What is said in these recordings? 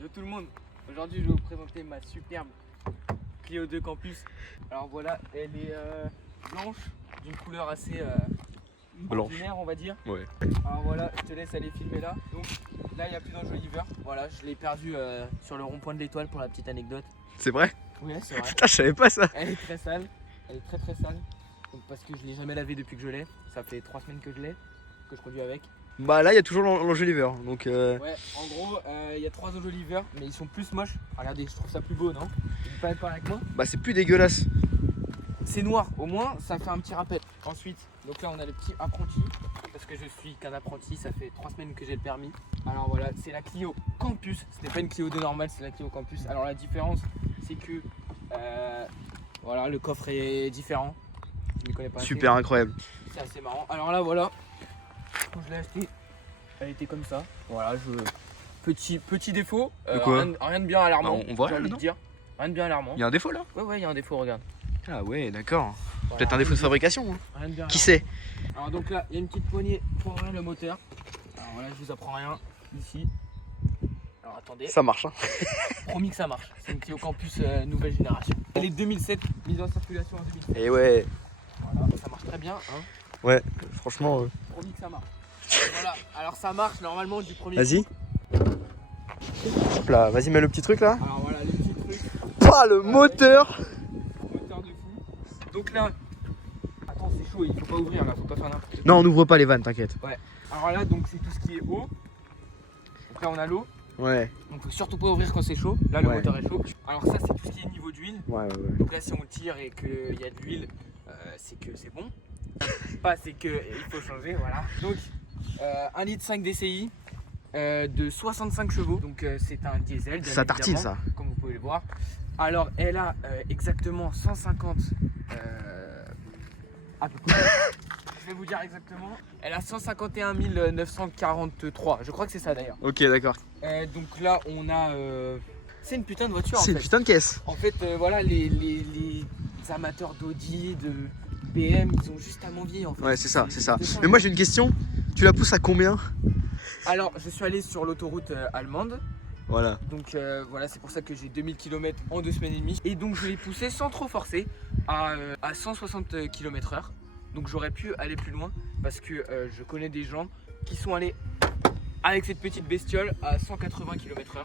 Yo tout le monde, aujourd'hui je vais vous présenter ma superbe Clio 2 Campus. Alors voilà, elle est blanche, d'une couleur assez ordinaire on va dire. Ouais. Alors voilà, je te laisse aller filmer là. Donc là il n'y a plus d'enjoliveur. Voilà, je l'ai perdu sur le rond-point de l'Étoile pour la petite anecdote. C'est vrai? Oui, c'est vrai. Putain, je savais pas ça. Elle est très sale, elle est très sale. Donc parce que je l'ai jamais lavé depuis que je l'ai. Ça fait 3 semaines que je l'ai, que je conduis avec. Bah là, il y a toujours l'enjoliveur. Donc Ouais, en gros, il y a 3 enjoliveurs, mais ils sont plus moches. Regardez, je trouve ça plus beau, non? Vous n'êtes pas d'accord avec moi? bah c'est plus dégueulasse. C'est noir, au moins ça fait un petit rappel. Ensuite, donc là on a le petit apprenti, parce que je suis qu'un apprenti, ça fait 3 semaines que j'ai le permis. Alors voilà, c'est la Clio Campus, ce n'est pas une Clio 2 normale, c'est la Clio Campus. Alors la différence, c'est que voilà, le coffre est différent. Je ne connais pas assez. Super incroyable. C'est assez marrant. Alors là voilà, quand je l'ai acheté, elle était comme ça. Voilà, petit défaut, De quoi? rien de bien alarmant. Bah, on voit j'ai là, envie de non? dire. Rien de bien alarmant. Il y a un défaut là? Ouais, il y a un défaut, regarde. Ah ouais, d'accord. Voilà, Peut-être un défaut de fabrication. Hein. rien de bien Qui alarmant. sait? Alors donc là, il y a une petite poignée pour ouvrir le moteur. Alors voilà, je vous apprends rien ici. Alors attendez, Ça marche. Hein. promis que ça marche. C'est une Clio Campus nouvelle génération. Elle est 2007, mise en circulation en 2007. Et ouais, Voilà, ça marche très bien. Hein. ouais, franchement. Promis que ça marche. Voilà, alors ça marche normalement du premier Vas-y. coup. Hop là, vas-y, mets le petit truc là. Alors voilà, les petits trucs. Ah, le moteur. Moteur de fou. Donc là, attends, c'est chaud, il faut pas ouvrir là, faut pas faire n'importe quoi. Non, on n'ouvre pas les vannes, t'inquiète. Alors là, donc c'est tout ce qui est eau. Donc là, on a l'eau. Ouais, Donc faut surtout pas ouvrir quand c'est chaud. Là, le Ouais. moteur est chaud. Alors ça, c'est tout ce qui est niveau d'huile. ouais. Donc là, si on tire et qu'il y a de l'huile, c'est que c'est bon. Pas, c'est que il faut changer, voilà. Donc 1,5 litre DCI de 65 chevaux. Donc c'est un diesel. bien Ça tartine évidemment, ça. comme vous pouvez le voir. Alors elle a exactement 150 à peu près. Je vais vous dire exactement. Elle a 151 943. Je crois que c'est ça d'ailleurs. Ok, d'accord. Donc là on a. C'est une putain de voiture en C'est fait. une putain de caisse. En fait voilà les amateurs d'Audi, de BM, ils ont juste à m'envier en fait. Ouais, c'est ça, c'est ça. C'est Mais moi j'ai une question. Tu la pousses à combien? Alors je suis allé sur l'autoroute allemande. Voilà. Donc voilà, c'est pour ça que j'ai 2000 km en 2 semaines et demie. Et donc je l'ai poussé sans trop forcer à 160 km/h. Donc j'aurais pu aller plus loin parce que je connais des gens qui sont allés avec cette petite bestiole à 180 km/h.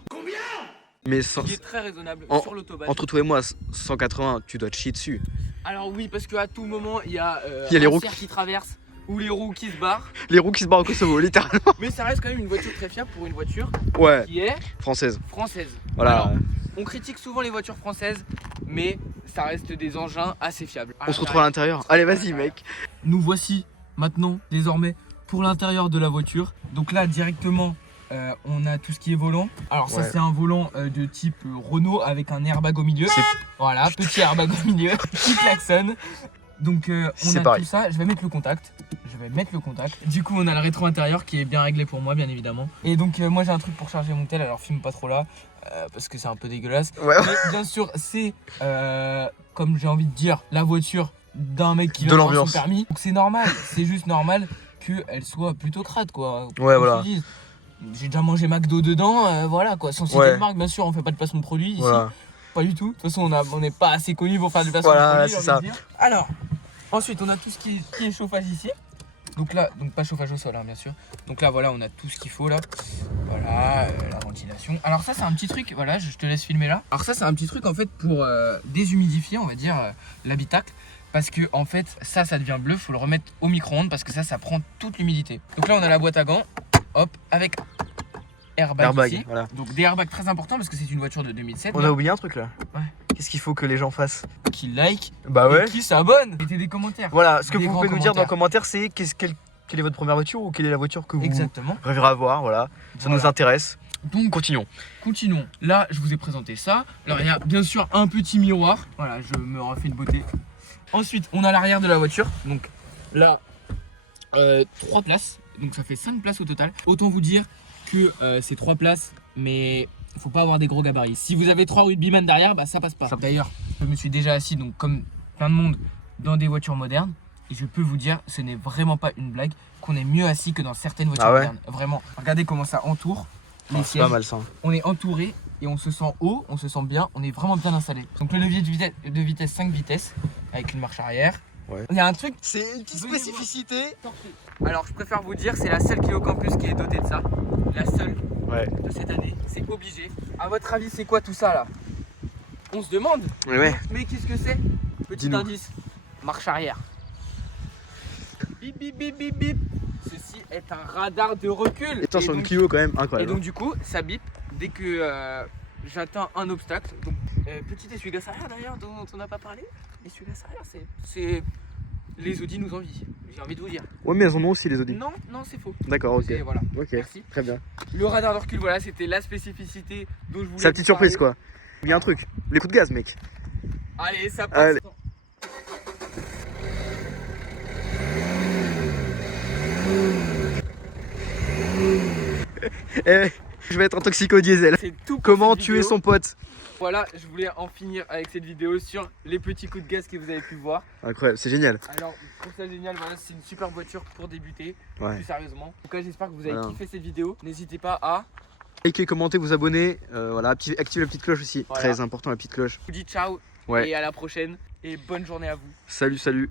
Mais Ce qui est très raisonnable En- sur l'autobahn. entre toi et moi, 180, tu dois te chier dessus. Alors oui, parce qu'à tout moment, il y a, Il y a les un roues cerf qui traverse ou les roues qui se barrent. Les roues qui se barrent au Kosovo, littéralement. Mais ça reste quand même une voiture très fiable pour une voiture Ouais, qui est française. française. Voilà. Alors, on critique souvent les voitures françaises, mais ça reste des engins assez fiables. On se retrouve à l'intérieur. Allez, vas-y, mec. Nous voici maintenant, désormais, pour l'intérieur de la voiture. Donc là, directement, on a tout ce qui est volant. Alors ça, Ouais. c'est un volant de type Renault avec un airbag au milieu. Voilà, petit airbag au milieu, qui klaxonne. Donc on C'est a pareil. tout ça. Je vais mettre le contact. Du coup, on a le rétro intérieur qui est bien réglé pour moi, bien évidemment. Et donc moi, j'ai un truc pour charger mon tel. Alors filme pas trop là, parce que c'est un peu dégueulasse. Ouais. Mais bien sûr, c'est comme j'ai envie de dire, la voiture d'un mec qui De vient d'avoir son l'ambiance. permis. Donc c'est normal, c'est juste normal qu'elle soit plutôt crade quoi. Ouais, voilà. Qu'on se dise. J'ai déjà mangé McDo dedans, voilà quoi. Sans citer Ouais. de marque, bien sûr, on fait pas de placement de produit ici. Voilà. Pas du tout. De toute façon, on n'est pas assez connu pour faire du placement Voilà, de produit. c'est j'ai envie ça. de dire. Alors, ensuite, on a tout ce qui est chauffage ici. Donc là, donc pas chauffage au sol, hein, bien sûr. Donc là, voilà, on a tout ce qu'il faut là. Voilà, la ventilation. Alors ça, c'est un petit truc. Voilà, je te laisse filmer là. Alors ça, c'est un petit truc en fait pour déshumidifier, on va dire, l'habitacle. Parce que en fait, ça devient bleu. Faut le remettre au micro-ondes parce que ça prend toute l'humidité. Donc là, on a la boîte à gants. Hop, avec airbag ici. Voilà. Donc des airbags très importants parce que c'est une voiture de 2007. On là, a oublié un truc là. Ouais. Qu'est-ce qu'il faut que les gens fassent? qui like Bah ouais. et qui s'abonne. Mettez des commentaires. Voilà, ce que Des vous grands pouvez nous dire dans les commentaires. commentaires, c'est quelle est votre première voiture ou quelle est la voiture que vous Exactement. rêverez avoir, voilà. Ça Voilà. nous intéresse. Donc Continuons. continuons. Là, je vous ai présenté ça. Alors il y a bien sûr un petit miroir. Voilà, je me refais une beauté. Ensuite, on a l'arrière de la voiture. Donc là, 3 places. Donc ça fait 5 places au total. Autant vous dire que c'est 3 places, mais faut pas avoir des gros gabarits. Si vous avez 3 rugbyman derrière, bah ça passe pas. D'ailleurs, je me suis déjà assis, donc comme plein de monde, dans des voitures modernes. Et je peux vous dire, ce n'est vraiment pas une blague, qu'on est mieux assis que dans certaines voitures Ah ouais modernes. Vraiment. Regardez comment ça entoure les C'est pas sièges. mal ça. On est entouré et on se sent haut, on se sent bien, on est vraiment bien installé. Donc le levier de vitesse 5 vitesses avec une marche arrière. Ouais. Il y a un truc. C'est une petite Venez spécificité. Alors je préfère vous dire, c'est la seule Clio Campus qui est dotée de ça. La seule Ouais. de cette année, c'est obligé. À votre avis, c'est quoi tout ça là? On se demande. Ouais. Mais qu'est-ce que c'est? Petit Dis-nous. indice, marche arrière. Bip bip bip bip bip. Ceci est un radar de recul. Et toi sur une donc- Clio quand même et incroyable. donc du coup, ça bip dès que j'atteins un obstacle. Donc petit essuie-glace arrière d'ailleurs dont on n'a pas parlé. Essuie-glace arrière, c'est les Audi nous envient. J'ai envie de vous dire. Ouais, mais elles en ont aussi les Audi. Non, non, c'est faux. D'accord, ok. Et voilà. Ok, Merci. très bien. Le radar de recul, voilà, c'était la spécificité dont je voulais. C'est la petite vous parler. surprise quoi. Il y a un truc, les coups de gaz mec. Allez, ça passe. Allez. Eh, je vais être un toxico diesel. C'est tout. pour Comment cette tuer vidéo. son pote? Voilà, je voulais en finir avec cette vidéo sur les petits coups de gaz que vous avez pu voir. Incroyable, c'est génial. Alors, je trouve ça génial, voilà, c'est une super voiture pour débuter, Ouais. plus sérieusement. En tout cas, j'espère que vous avez Voilà. kiffé cette vidéo. N'hésitez pas à. Likez, commentez, vous abonnez. Voilà, activez la petite cloche aussi. Voilà. Très important la petite cloche. Je vous dis ciao Ouais. et à la prochaine et bonne journée à vous. Salut, salut.